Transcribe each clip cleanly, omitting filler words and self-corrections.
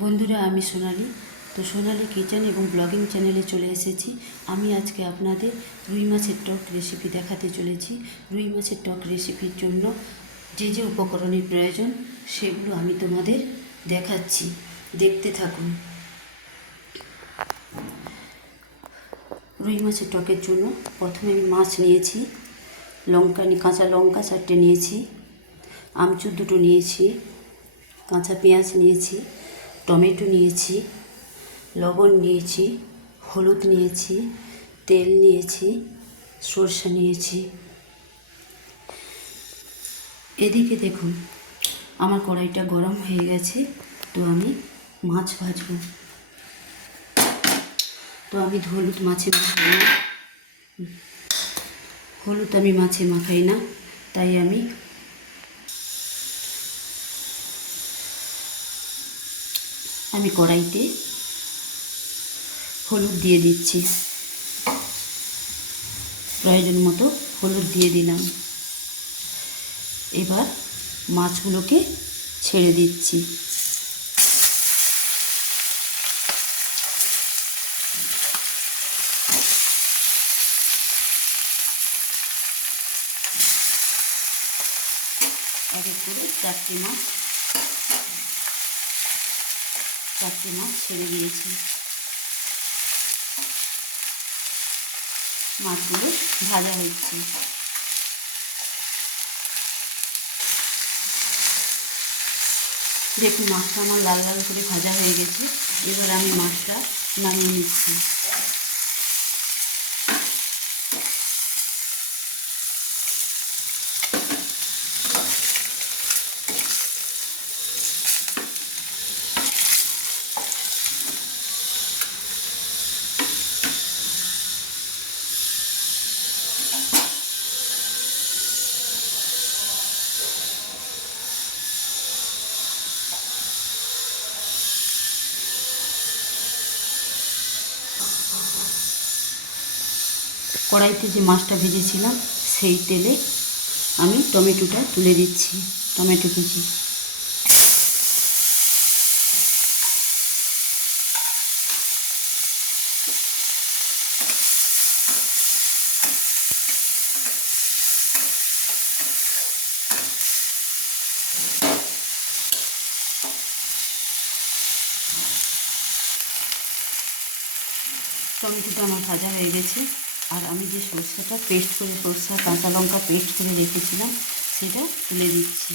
বন্ধুরা, আমি সোনালি। তো সোনালি কিচেন এবং ব্লগিং চ্যানেলে চলে এসেছি। আমি আজকে আপনাদের রুই মাছের টক রেসিপি দেখাতে চলেছি। রুই মাছের টক রেসিপির জন্য যে যে উপকরণের প্রয়োজন সেগুলো আমি তোমাদের দেখাচ্ছি, দেখতে থাকুন। রুই মাছের টকের জন্য প্রথমে আমি মাছ নিয়েছি, কাঁচা লঙ্কা 4টে নিয়েছি, আমচুর 2টো নিয়েছি, কাঁচা পেঁয়াজ নিয়েছি, টমেটো নিয়েছি, লবণ নিয়েছি, হলুদ নিয়েছি, তেল নিয়েছি, সরষে নিয়েছি। এদিকে দেখুন আমার কড়াইটা গরম হয়ে গেছে। তো আমি মাছ ভাজবো। তো আমি হলুদ মাছে মাখাই না, হলুদ আমি মাছে মাখাই না, তাই আমি কড়াইতে হলুদ দিয়ে দিচ্ছি। প্রয়োজন মতো হলুদ দিয়ে দিলাম। এবার মাছগুলোকে ছেড়ে দিচ্ছি। এক এক করে 4টে মাছ ছেড়ে দিয়েছি। মাছগুলো ভাজা হচ্ছে। দেখুন মাছটা আমার লাল লাল করে ভাজা হয়ে গেছে। এবার আমি মাছটা নামিয়ে নিচ্ছি। কড়াইতে যে মাছটা ভেজেছিলাম সেই তেলে আমি টমেটোটা তুলে দিচ্ছি, টমেটো কুচি। টমেটোটা আমার ভাজা হয়ে গেছে। আর আমি যে সরষেটা পেস্ট করে, সরষে কাঁচা লঙ্কা পেস্ট করে রেখেছিলাম সেটা তুলে দিচ্ছি।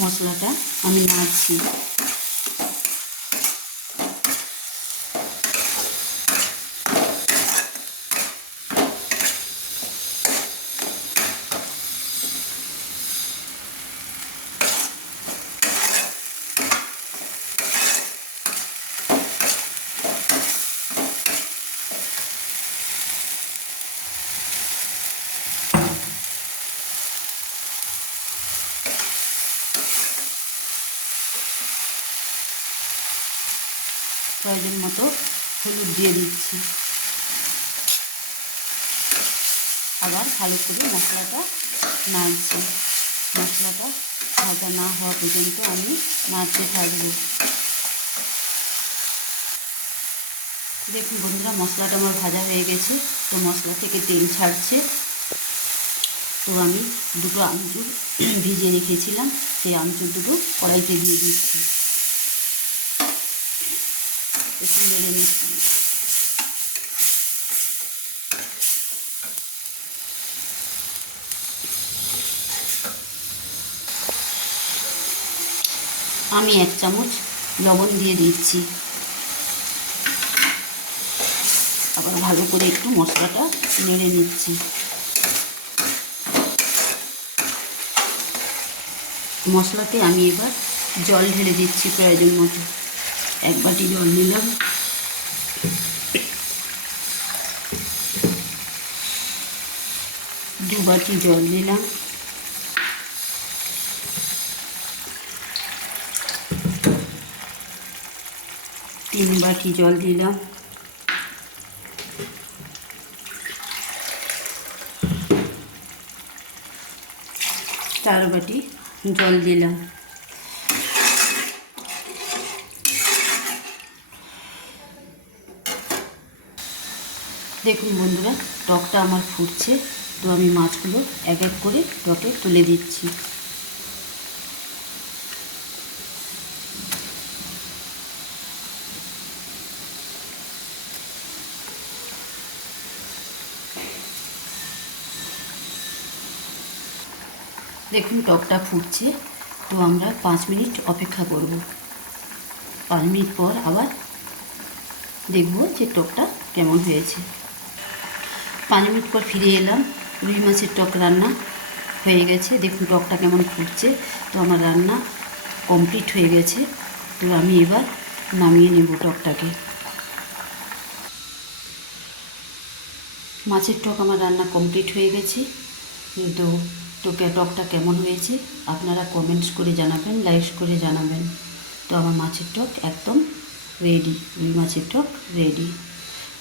মশলাটা আমি নাড়ছি। প্রয়োজন মতো হলুদ দিয়ে দিচ্ছি। আবার ভালো করে মশলাটা নাড়ছি। মশলাটা ভাজা না হওয়া পর্যন্ত আমি নাড়তে থাকবো। দেখুন বন্ধুরা, মশলাটা আমার ভাজা হয়ে গেছে। তো মশলা থেকে তেল ছাড়ছে। তো আমি 2টো আমচুর ভিজিয়ে রেখেছিলাম, সেই আমচুর 2টো কড়াইতে দিয়ে দিচ্ছি। একটু নেড়ে নিচ্ছি। আমি 1 চামচ লবণ দিয়ে দিচ্ছি। আবার ভালো করে একটু মশলাটা নেড়ে নিচ্ছি। মশলাতে আমি এবার জল ঢেলে দিচ্ছি প্রয়োজন মতো। 1 বাটি জল নিলাম। দু বাটি জল দিলাম। 3 বাটি জল দিলাম। 4 বাটি জল দিলাম। দেখুন বন্ধুরা, টকটা আমার ফুটছে, তো আমি মাছগুলো এক এক করে টকে তুলে দিচ্ছি। দেখুন টকটা ফুটছে, তো আমরা 5 মিনিট অপেক্ষা করব। 5 মিনিট পর আবার দেখব যে টকটা কেমন হয়েছে। 5 মিনিট পর ফিরে এলাম। রুই মাছের টক রান্না হয়ে গেছে। দেখুন টকটা কেমন ফুটছে, তো আমার রান্না কমপ্লিট হয়ে গেছে। তো আমি এবার নামিয়ে নেব টকটাকে। মাছের টক আমার রান্না কমপ্লিট হয়ে গেছে। তো টকটা কেমন হয়েছে আপনারা কমেন্টস করে জানাবেন, লাইক করে জানাবেন। তো আমার মাছের টক একদম রেডি, রুই মাছের টক রেডি।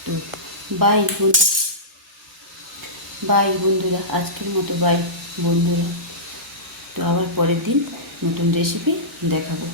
তো বাই বন্ধুরা, আজকের মতো বাই বন্ধুরা। তো আবার পরের দিন নতুন রেসিপি দেখাবো।